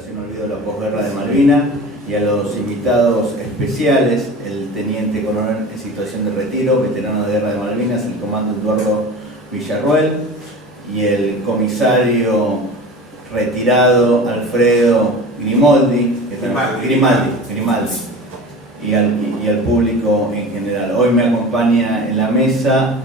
Operación Olvido de la Posguerra de Malvinas, y a los invitados especiales, el Teniente Coronel en situación de retiro, veterano de Guerra de Malvinas, el Comando Eduardo Villarruel, y el comisario retirado Alfredo Grimaldi, y al público en general. Hoy me acompaña en la mesa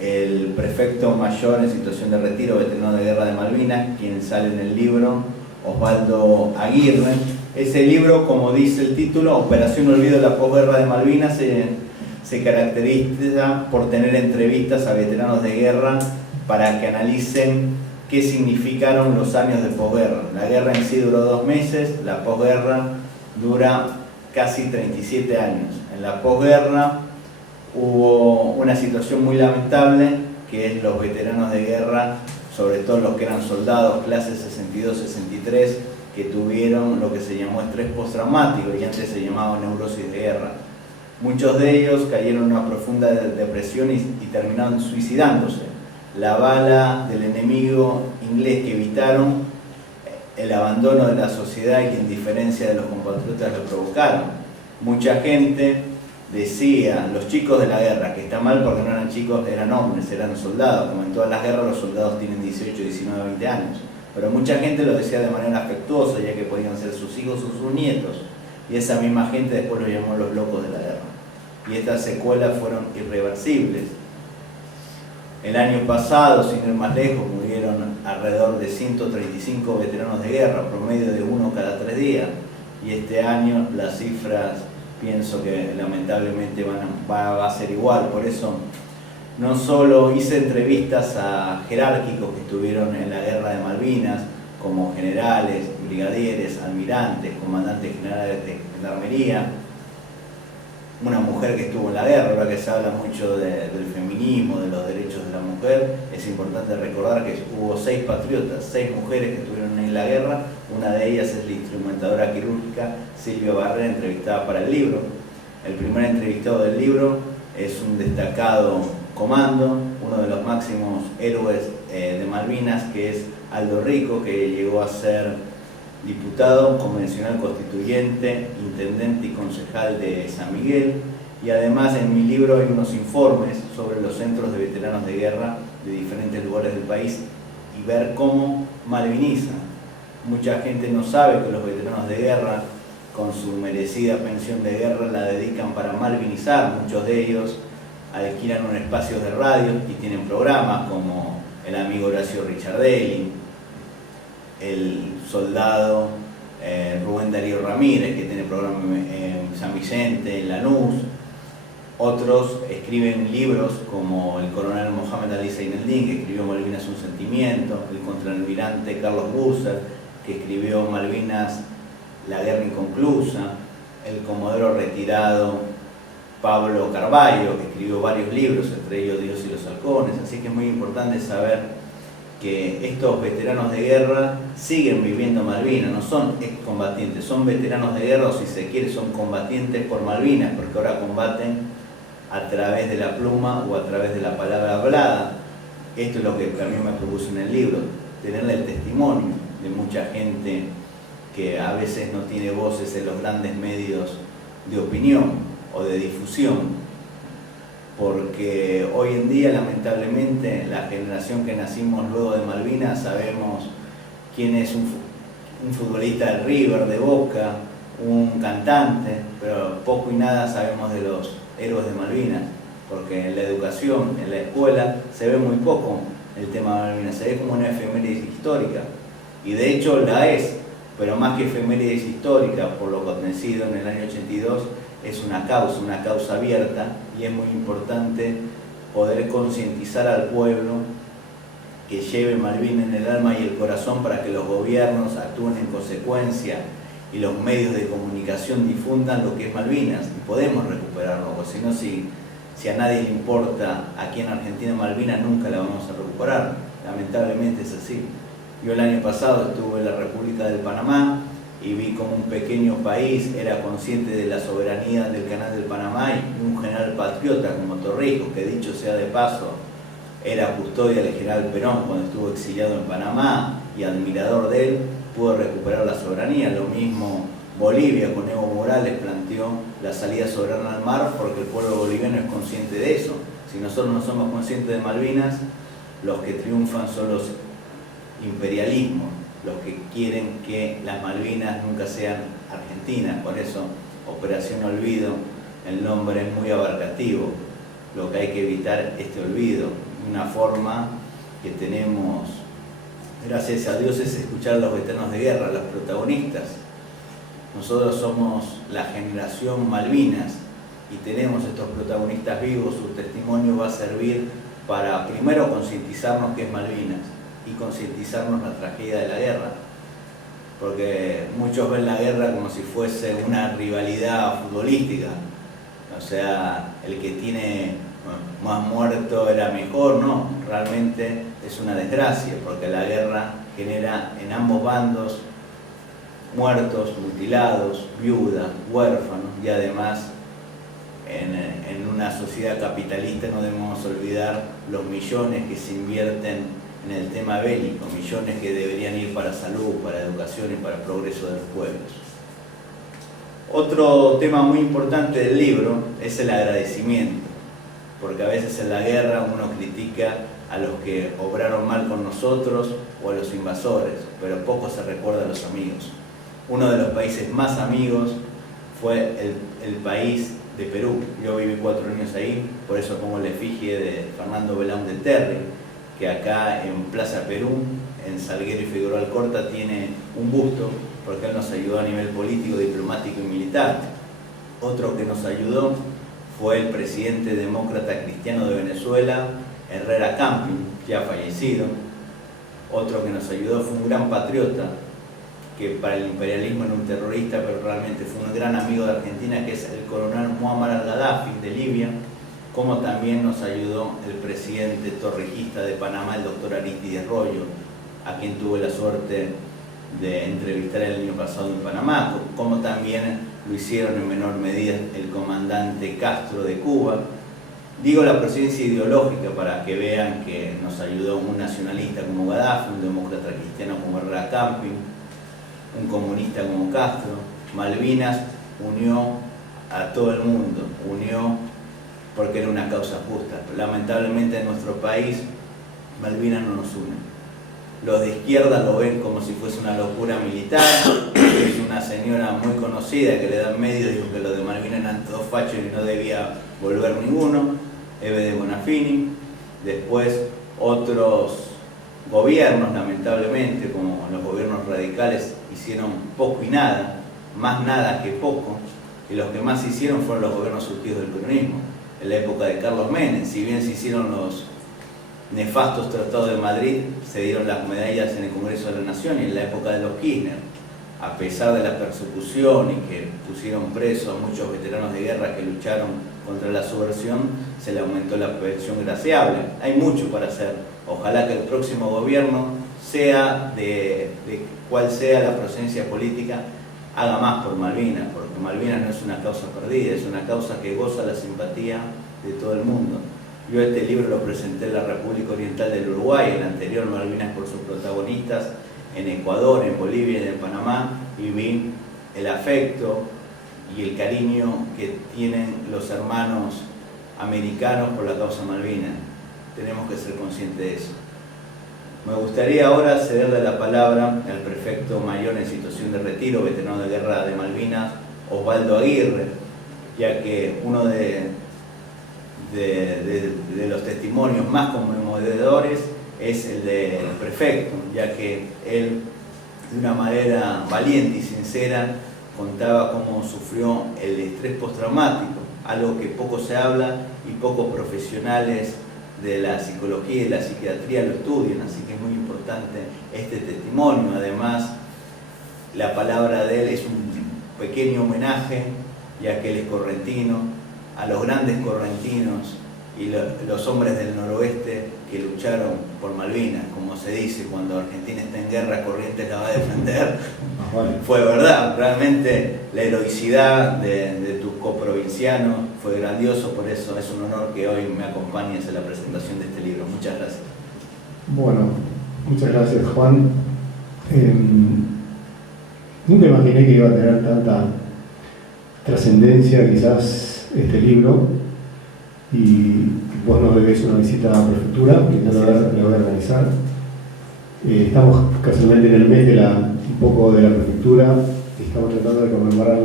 el prefecto mayor en situación de retiro, veterano de Guerra de Malvinas, quien sale en el libro, Osvaldo Aguirre. Ese libro, como dice el título, Operación Olvido de la Posguerra de Malvinas, se caracteriza por tener entrevistas a veteranos de guerra para que analicen qué significaron los años de posguerra. La guerra en sí duró 2 meses, la posguerra dura casi 37 años. En la posguerra hubo una situación muy lamentable, que es los veteranos de guerra, sobre todo los que eran soldados, clase 62-63, que tuvieron lo que se llamó estrés postraumático y antes se llamaba neurosis de guerra. Muchos de ellos cayeron en una profunda depresión y terminaron suicidándose. La bala del enemigo inglés que evitaron, el abandono de la sociedad y la indiferencia de los compatriotas lo provocaron. Mucha gente decía, los chicos de la guerra, que está mal porque no eran chicos, eran hombres, eran soldados. Como en todas las guerras, los soldados tienen 18, 19, 20 años. Pero mucha gente lo decía de manera afectuosa, ya que podían ser sus hijos o sus nietos. Y esa misma gente después los llamó los locos de la guerra. Y estas secuelas fueron irreversibles. El año pasado, sin ir más lejos, murieron alrededor de 135 veteranos de guerra, promedio de 1 cada 3 días. Y este año las cifras, pienso que lamentablemente va a ser igual. Por eso no solo hice entrevistas a jerárquicos que estuvieron en la guerra de Malvinas, como generales, brigadieres, almirantes, comandantes generales de gendarmería, una mujer que estuvo en la guerra. Ahora que se habla mucho del feminismo, de los derechos de la mujer, es importante recordar que hubo 6 patriotas, 6 mujeres que estuvieron en la guerra. Una de ellas es la instrumentadora quirúrgica Silvia Barrera, entrevistada para el libro. El primer entrevistado del libro es un destacado comando, uno de los máximos héroes de Malvinas, que es Aldo Rico, que llegó a ser diputado convencional constituyente, intendente y concejal de San Miguel. Y además en mi libro hay unos informes sobre los centros de veteranos de guerra de diferentes lugares del país y ver cómo malvinizan. Mucha gente no sabe que los veteranos de guerra, con su merecida pensión de guerra, la dedican para malvinizar. Muchos de ellos alquilan un espacio de radio y tienen programas como el amigo Horacio Richardelli, el soldado Rubén Darío Ramírez, que tiene programa en San Vicente, en Lanús. Otros escriben libros como el coronel Mohamed Ali Zaineldin, que escribió Malvinas un sentimiento, el contraalmirante Carlos Busser, que escribió Malvinas la guerra inconclusa, el comodoro retirado Pablo Carballo, que escribió varios libros, entre ellos Dios y los halcones. Así que es muy importante saber que estos veteranos de guerra siguen viviendo Malvinas, no son excombatientes, son veteranos de guerra, o si se quiere son combatientes por Malvinas, porque ahora combaten a través de la pluma o a través de la palabra hablada. Esto es lo que también me propuso en el libro, tenerle el testimonio de mucha gente que a veces no tiene voces en los grandes medios de opinión o de difusión. Porque hoy en día, lamentablemente, la generación que nacimos luego de Malvinas sabemos quién es un futbolista del River, de Boca, un cantante, pero poco y nada sabemos de los héroes de Malvinas, porque en la educación, en la escuela, se ve muy poco el tema de Malvinas, se ve como una efeméride histórica, y de hecho la es, pero más que efeméride histórica, por lo acontecido en el año 82, es una causa abierta, y es muy importante poder concientizar al pueblo que lleve Malvinas en el alma y el corazón para que los gobiernos actúen en consecuencia y los medios de comunicación difundan lo que es Malvinas, y podemos recuperarlo, porque si no, si a nadie le importa aquí en Argentina Malvinas, nunca la vamos a recuperar. Lamentablemente es así. Yo el año pasado estuve en la República del Panamá y vi como un pequeño país era consciente de la soberanía del Canal del Panamá, y un general patriota como Torrijos, que dicho sea de paso, era custodia del general Perón cuando estuvo exiliado en Panamá y admirador de él, pudo recuperar la soberanía. Lo mismo Bolivia con Evo Morales planteó la salida soberana al mar porque el pueblo boliviano es consciente de eso. Si nosotros no somos conscientes de Malvinas, los que triunfan son los imperialismos, los que quieren que las Malvinas nunca sean argentinas. Por eso Operación Olvido, el nombre es muy abarcativo. Lo que hay que evitar este olvido. Una forma que tenemos, gracias a Dios, es escuchar a los veteranos de guerra, a los protagonistas. Nosotros somos la generación Malvinas y tenemos estos protagonistas vivos. Su testimonio va a servir para primero concientizarnos qué es Malvinas y concientizarnos la tragedia de la guerra, porque muchos ven la guerra como si fuese una rivalidad futbolística, o sea, el que tiene más muerto era mejor. No, realmente es una desgracia, porque la guerra genera en ambos bandos muertos, mutilados, viudas, huérfanos, y además en una sociedad capitalista no debemos olvidar los millones que se invierten en el tema bélico, millones que deberían ir para salud, para educación y para el progreso de los pueblos. Otro tema muy importante del libro es el agradecimiento, porque a veces en la guerra uno critica a los que obraron mal con nosotros o a los invasores, pero poco se recuerda a los amigos. Uno de los países más amigos fue el país de Perú. Yo viví 4 años ahí, por eso pongo la efigie de Fernando Belaún de Terry, que acá en Plaza Perú, en Salguero y Figueroa Alcorta, tiene un busto, porque él nos ayudó a nivel político, diplomático y militar. Otro que nos ayudó fue el presidente demócrata cristiano de Venezuela, Herrera Camping, ya fallecido. Otro que nos ayudó fue un gran patriota, que para el imperialismo era un terrorista, pero realmente fue un gran amigo de Argentina, que es el coronel Muammar al-Gaddafi de Libia, como también nos ayudó el presidente torrijista de Panamá, el doctor Arístides Royo, a quien tuve la suerte de entrevistar el año pasado en Panamá, como también lo hicieron en menor medida el comandante Castro de Cuba. Digo la presencia ideológica para que vean que nos ayudó un nacionalista como Gaddafi, un demócrata cristiano como Herrera Camping, un comunista como Castro. Malvinas unió a todo el mundo, unió porque era una causa justa. Lamentablemente en nuestro país Malvinas no nos une. Los de izquierda lo ven como si fuese una locura militar. Es una señora muy conocida que le dan medios, dijo que los de Malvinas eran todos fachos y no debía volver ninguno, Eve de Bonafini. Después otros gobiernos, lamentablemente, como los gobiernos radicales, hicieron poco y nada, más nada que poco, y los que más hicieron fueron los gobiernos surgidos del peronismo. En la época de Carlos Menem, si bien se hicieron los nefastos tratados de Madrid, se dieron las medallas en el Congreso de la Nación, y en la época de los Kirchner, a pesar de la persecución y que pusieron presos a muchos veteranos de guerra que lucharon contra la subversión, se le aumentó la pensión graciable. Hay mucho para hacer. Ojalá que el próximo gobierno, sea de cual sea la procedencia política, haga más por Malvinas, porque Malvinas no es una causa perdida, es una causa que goza la simpatía de todo el mundo. Yo este libro lo presenté en la República Oriental del Uruguay, el anterior Malvinas por sus protagonistas, en Ecuador, en Bolivia y en Panamá, y vi el afecto y el cariño que tienen los hermanos americanos por la causa Malvinas. Tenemos que ser conscientes de eso. Me gustaría ahora cederle la palabra al prefecto mayor en situación de retiro, veterano de guerra de Malvinas, Osvaldo Aguirre, ya que uno de los testimonios más conmovedores es el del prefecto, ya que él, de una manera valiente y sincera, contaba cómo sufrió el estrés postraumático, algo que poco se habla y pocos profesionales de la psicología y la psiquiatría lo estudian, así que es muy importante este testimonio. Además, la palabra de él es un pequeño homenaje, ya que él es correntino, a los grandes correntinos y los hombres del noroeste que lucharon por Malvinas. Como se dice, cuando Argentina está en guerra, Corrientes la va a defender. Fue verdad, realmente la heroicidad de tus coprovincianos fue grandioso, por eso es un honor que hoy me acompañes en la presentación de este libro. Muchas gracias. Bueno, muchas gracias, Juan. Nunca imaginé que iba a tener tanta trascendencia quizás este libro, y vos nos debés una visita a la prefectura, que ya la voy a organizar. Estamos casualmente en el mes de un poco de la prefectura, y estamos tratando de conmemorar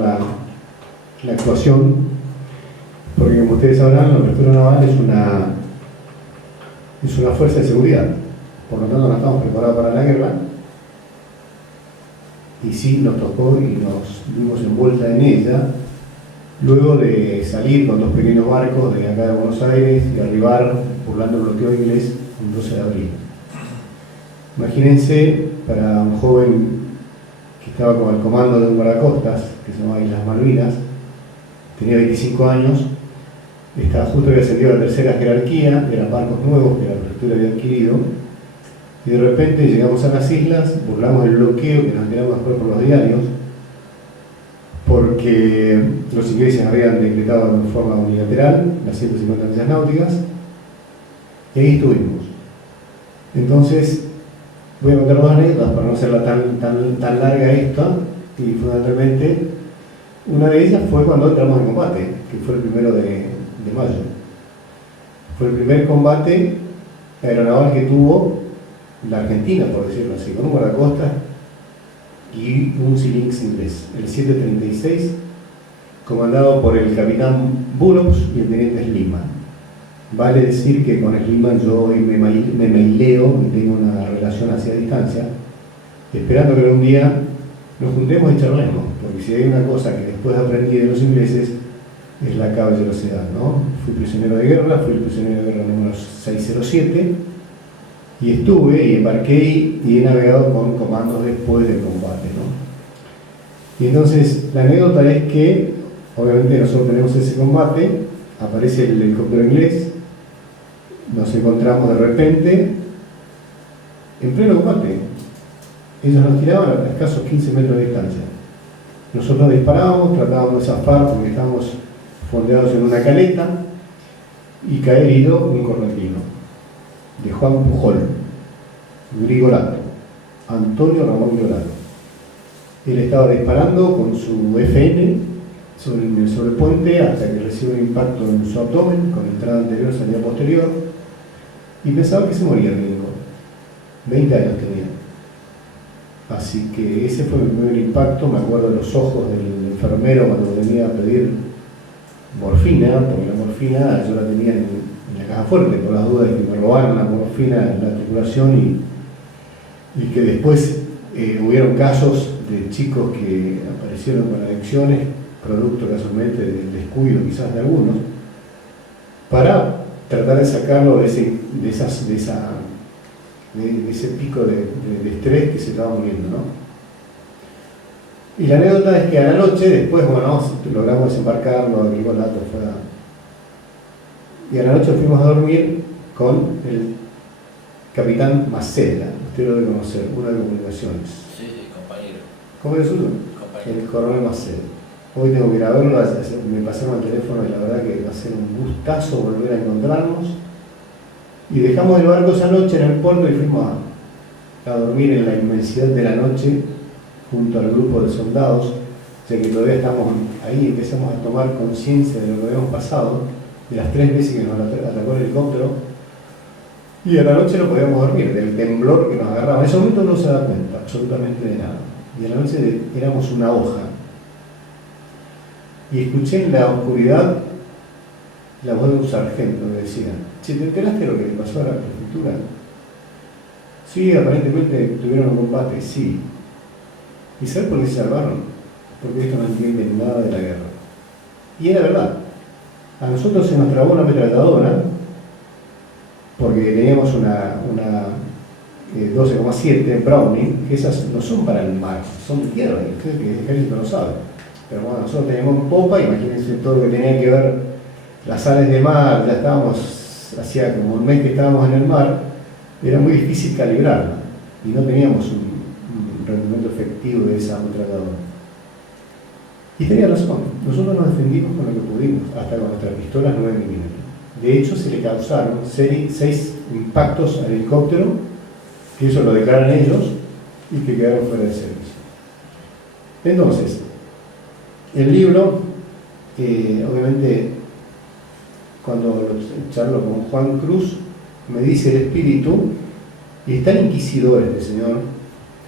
la actuación, porque como ustedes sabrán, la prefectura naval es una fuerza de seguridad, por lo tanto no estamos preparados para la guerra, y sí nos tocó y nos vimos envuelta en ella, luego de salir con 2 pequeños barcos de acá de Buenos Aires y arribar burlando el bloqueo inglés un 12 de abril. Imagínense, para un joven que estaba con el comando de un guardacostas, que se llamaba Islas Malvinas, tenía 25 años, justo había ascendido a la 3ª jerarquía, eran barcos nuevos que la prefectura había adquirido, y de repente llegamos a las islas, burlamos el bloqueo que nos enteramos después por los diarios, porque los ingleses habían decretado de forma unilateral las 150 millas náuticas, y ahí estuvimos. Entonces, voy a contar 2 anécdotas para no hacerla tan larga esta, y fundamentalmente una de ellas fue cuando entramos en combate, que fue el 1 de mayo. Fue el primer combate aeronaval que tuvo la Argentina, por decirlo así, con un guardacostas y un Sea Lynx inglés, el 736, comandado por el capitán Burroughs y el teniente Schliemann. Vale decir que con Schliemann yo hoy me maileo y tengo una relación hacia distancia, esperando que un día nos juntemos y charlemos, porque si hay una cosa que después aprendí de los ingleses es la caballerosidad, ¿no? Fui prisionero de guerra, número 607, y estuve y embarqué y he navegado con comandos después del combate, ¿no? Y entonces la anécdota es que obviamente nosotros tenemos ese combate, aparece el helicóptero inglés, nos encontramos de repente en pleno combate. Ellos nos tiraban a escasos 15 metros de distancia. Nosotros disparábamos, tratábamos de zafar porque estábamos fondeados en una caleta, y cae herido un correntino de Juan Pujol, Grigolato, Antonio Ramón Grigolato. Él estaba disparando con su FN sobre el puente hasta que recibe un impacto en su abdomen, con entrada anterior y salida posterior, y pensaba que se moría el médico. 20 años tenía. Así que ese fue mi primer impacto. Me acuerdo de los ojos del enfermero cuando venía a pedir morfina, porque la morfina yo la tenía en la caja fuerte, por las dudas de que me robaron la morfina en la tripulación, y que después hubieron casos de chicos que aparecieron con adicciones, producto casualmente del descuido quizás de algunos, para tratar de sacarlo de ese pico de estrés que se estaba muriendo, ¿no? Y la anécdota es que a la noche, después, bueno, logramos desembarcarlo, Grigolato fue y a la noche fuimos a dormir con el capitán Maceda, usted lo debe conocer, uno de comunicaciones. Sí, compañero. ¿Cómo es suyo? Compañero. El coronel Maceda. Hoy tengo que ir a verlo, me pasaron el teléfono y la verdad que va a ser un gustazo volver a encontrarnos. Y dejamos el barco esa noche en el puerto y fuimos a dormir en la inmensidad de la noche junto al grupo de soldados, ya que todavía estamos ahí, empezamos a tomar conciencia de lo que habíamos pasado, de las 3 veces que nos atacó el helicóptero, y a la noche no podíamos dormir, del temblor que nos agarraba. En ese momento no se da cuenta absolutamente de nada, y a la noche éramos una hoja. Y escuché en la oscuridad la voz de un sargento que decía: ¿te enteraste de lo que le pasó a la prefectura? Sí, aparentemente tuvieron un combate, sí. ¿Y sabes por qué se salvaron? Porque esto no entiende nada de la guerra. Y era verdad. A nosotros se nos trabó una ametralladora, porque teníamos una 12,7 Browning, que esas no son para el mar, son de tierra, y usted que el ejército lo sabe. Pero bueno, nosotros teníamos popa, imagínense todo lo que tenía que ver las sales de mar, ya estábamos, hacía como un mes que estábamos en el mar, era muy difícil calibrarla, y no teníamos un rendimiento efectivo de esa ametralladora. Y tenía razón, nosotros nos defendimos con lo que pudimos, hasta con nuestras pistolas 9 mm. De hecho, se le causaron 6 impactos al helicóptero, que eso lo declaran ellos, y que quedaron fuera de servicio. Entonces, el libro, obviamente, cuando lo charlo con Juan Cruz, me dice el espíritu, y es tan inquisidor este señor,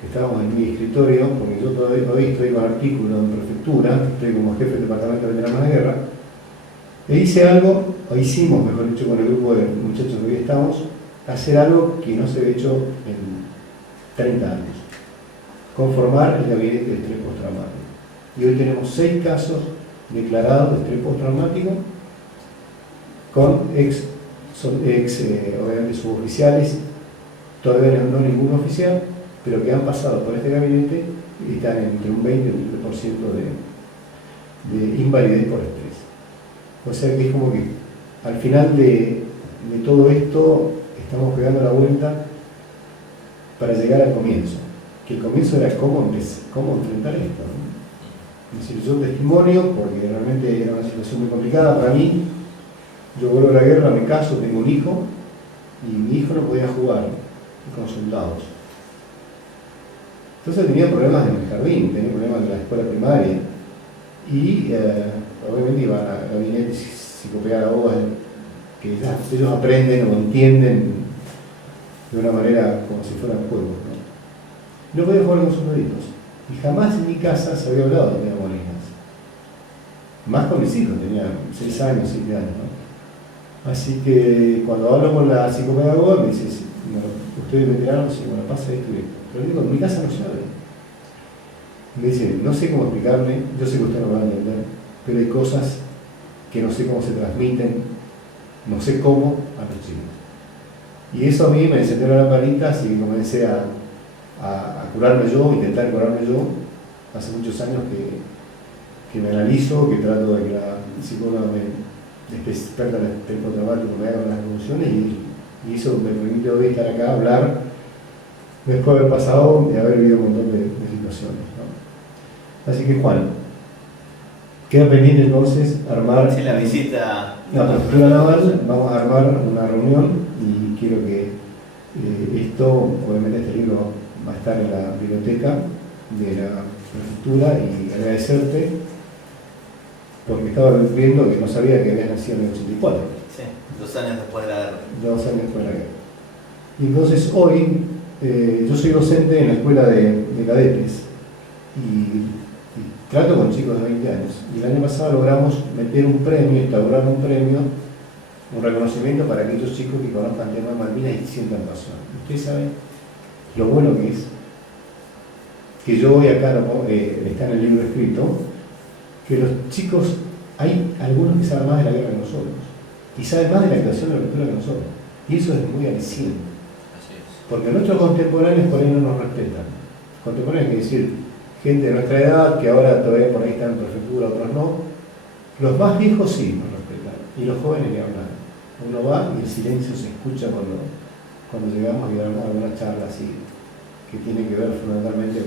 que estábamos en mi escritorio, porque yo todavía hoy estoy con artículo en prefectura, estoy como jefe del departamento de veteranos de guerra, e hice algo, o hicimos, mejor dicho, con el grupo de muchachos que hoy estamos, hacer algo que no se había hecho en 30 años, conformar el gabinete de estrés postraumático. Y hoy tenemos 6 casos declarados de estrés postraumático con obviamente suboficiales, todavía no ningún oficial, pero que han pasado por este gabinete y están entre un 20 y un 30% de invalidez por estrés. O sea que es como que al final de todo esto estamos pegando la vuelta para llegar al comienzo, que el comienzo era cómo enfrentar esto, ¿no? Es decir, yo testimonio, porque realmente era una situación muy complicada para mí. Yo vuelvo a la guerra, me caso, tengo un hijo, y mi hijo no podía jugar con soldados. Entonces tenía problemas en el jardín, tenía problemas en la escuela primaria, y obviamente iban a gabinetes psicopedagogas que ellos aprenden o entienden de una manera como si fueran juegos, ¿no? No podía jugar con sus deditos, y jamás en mi casa se había hablado de neumoninas. Más con mis hijos, tenían 6 años, 7 años, ¿no? Así que cuando hablo con la psicopedagoga me dice, no, usted es veterano, sí, bueno, pasa esto y esto. Pero digo, en mi casa no sabe. Me dice, no sé cómo explicarle, yo sé que usted no me va a entender, pero hay cosas que no sé cómo se transmiten, no sé cómo a los chicos. Y eso a mí me encendió la lamparita, así que comencé a curarme yo, intentar curarme yo. Hace muchos años que me analizo, que trato de que la psicóloga experta en el tiempo traumático me haga unas evoluciones, y eso me permite hoy estar acá, hablar, después de haber pasado y haber vivido un montón de situaciones, ¿no? Así que Juan, queda pendiente entonces armar... Sí, la visita... La prefectura naval, vamos a armar una reunión, y quiero que esto, obviamente este libro va a estar en la biblioteca de la prefectura, y agradecerte porque estaba viendo que no sabía que habías nacido en el 84. Sí, 2 años después de la guerra. 2 años después de la guerra. Y entonces hoy yo soy docente en la escuela de cadetes, y trato con chicos de 20 años. Y el año pasado logramos meter un premio, instaurar un premio, un reconocimiento para aquellos chicos que conozcan el tema de Malvinas y sientan pasión. Ustedes saben lo bueno que es, que yo hoy acá, está en el libro escrito, que los chicos, hay algunos que saben más de la guerra que nosotros, y saben más de la creación de la cultura que nosotros, y eso es muy aliciente, porque nuestros contemporáneos por ahí no nos respetan. Contemporáneos quiere decir gente de nuestra edad, que ahora todavía por ahí están en prefectura, otros no. Los más viejos sí nos respetan, y los jóvenes ni hablan. Uno va y el silencio se escucha cuando llegamos y damos alguna charla así, que tiene que ver fundamentalmente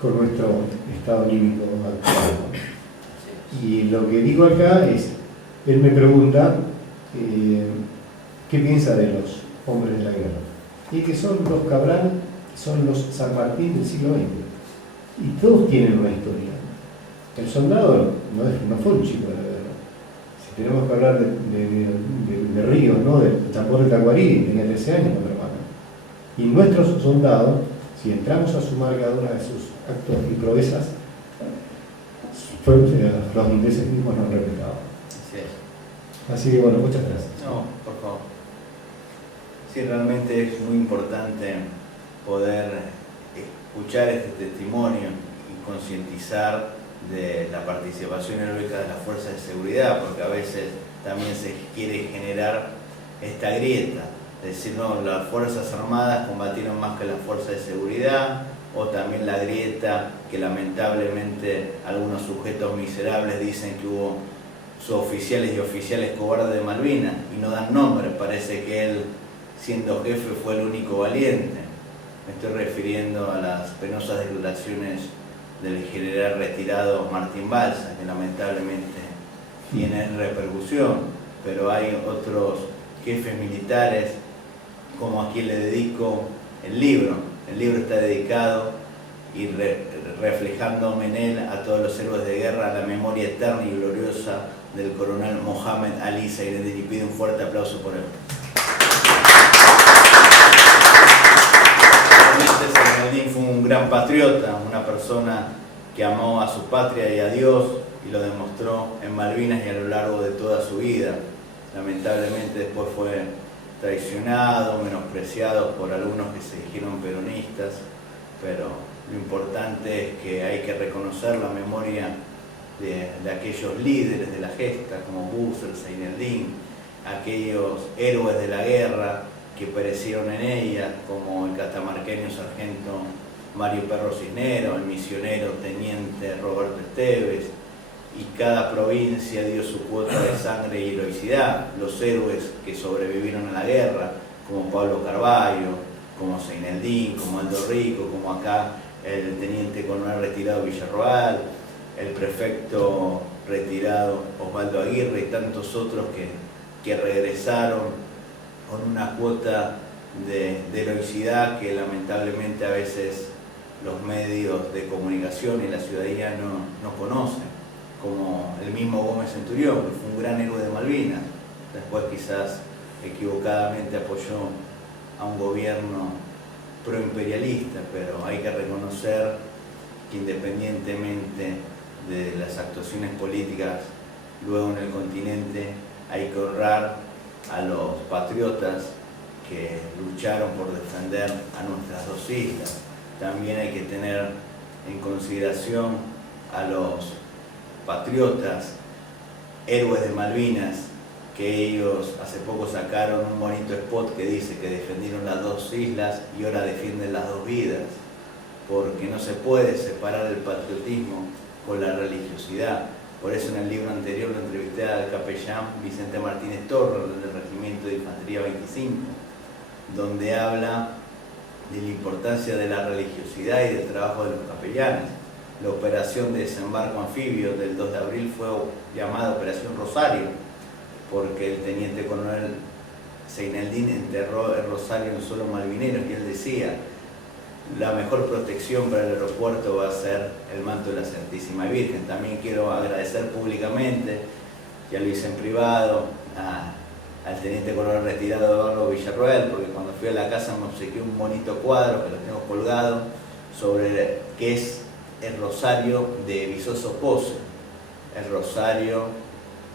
con nuestro estado anímico actual. Y lo que digo acá es, él me pregunta qué piensa de los hombres de la guerra, y que son los Cabral, son los San Martín del siglo XX, y todos tienen una historia. El soldado no fue un chico de la guerra. Si tenemos que hablar de Ríos, ¿no? Del tambor de Tacuarí, tenía 13 años cuando lo matan. Y nuestros soldados, si entramos a sumar cada una de sus actos y proezas, los ingleses mismos no han respetado. Así es. Así que bueno, muchas gracias. No, por favor. Sí, realmente es muy importante poder escuchar este testimonio y concientizar de la participación heroica de las fuerzas de seguridad, porque a veces también se quiere generar esta grieta, decir, no, las Fuerzas Armadas combatieron más que las fuerzas de seguridad, o también la grieta que lamentablemente algunos sujetos miserables dicen que hubo suboficiales y oficiales cobardes de Malvinas y no dan nombre, parece que él, siendo jefe, fue el único valiente. Me estoy refiriendo a las penosas declaraciones del general retirado Martín Balsa, que lamentablemente tiene repercusión, pero hay otros jefes militares, como a quien le dedico el libro. El libro está dedicado y reflejando en él a todos los héroes de guerra, la memoria eterna y gloriosa del coronel Mohamed Ali Zainuddin, y pido un fuerte aplauso por él. Zainuddin fue un gran patriota, una persona que amó a su patria y a Dios, y lo demostró en Malvinas y a lo largo de toda su vida. Lamentablemente después fue traicionado, menospreciado por algunos que se dijeron peronistas, pero lo importante es que hay que reconocer la memoria de aquellos líderes de la gesta, como Busser, Zainuddin, aquellos héroes de la guerra que perecieron en ella, como el catamarqueño sargento Mario Perro Cisneros, el misionero teniente Roberto Esteves, y cada provincia dio su cuota de sangre y heroicidad. Los héroes que sobrevivieron a la guerra, como Pablo Carballo, como Zainuddin, como Aldo Rico, como acá el teniente coronel retirado Villarroel, el prefecto retirado Osvaldo Aguirre y tantos otros que regresaron con una cuota de heroicidad que lamentablemente a veces los medios de comunicación y la ciudadanía no conocen, como el mismo Gómez Centurión, que fue un gran héroe de Malvinas, después quizás equivocadamente apoyó a un gobierno proimperialista, pero hay que reconocer que independientemente de las actuaciones políticas luego en el continente, hay que honrar a los patriotas que lucharon por defender a nuestras dos islas. También hay que tener en consideración a los patriotas, héroes de Malvinas, que ellos hace poco sacaron un bonito spot que dice que defendieron las dos islas y ahora defienden las dos vidas, porque no se puede separar el patriotismo con la religiosidad. Por eso en el libro anterior lo entrevisté al capellán Vicente Martínez Torres del Regimiento de Infantería 25, donde habla de la importancia de la religiosidad y del trabajo de los capellanes. La operación de desembarco anfibio del 2 de abril fue llamada Operación Rosario, porque el teniente coronel Zainuddin enterró el rosario en suelo malvinero, y él decía: la mejor protección para el aeropuerto va a ser el manto de la Santísima Virgen. También quiero agradecer públicamente, ya lo hice en privado, al teniente coronel retirado Eduardo Villarroel, porque cuando fui a la casa me obsequió un bonito cuadro que lo tengo colgado sobre qué es el rosario de Vizoso Pose, el rosario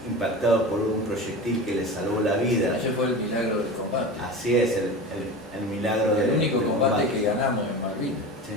impactado por un proyectil que le salvó la vida. Ese fue el milagro del combate. Así es, el milagro del único del combate que ganamos en Malvinas. Sí.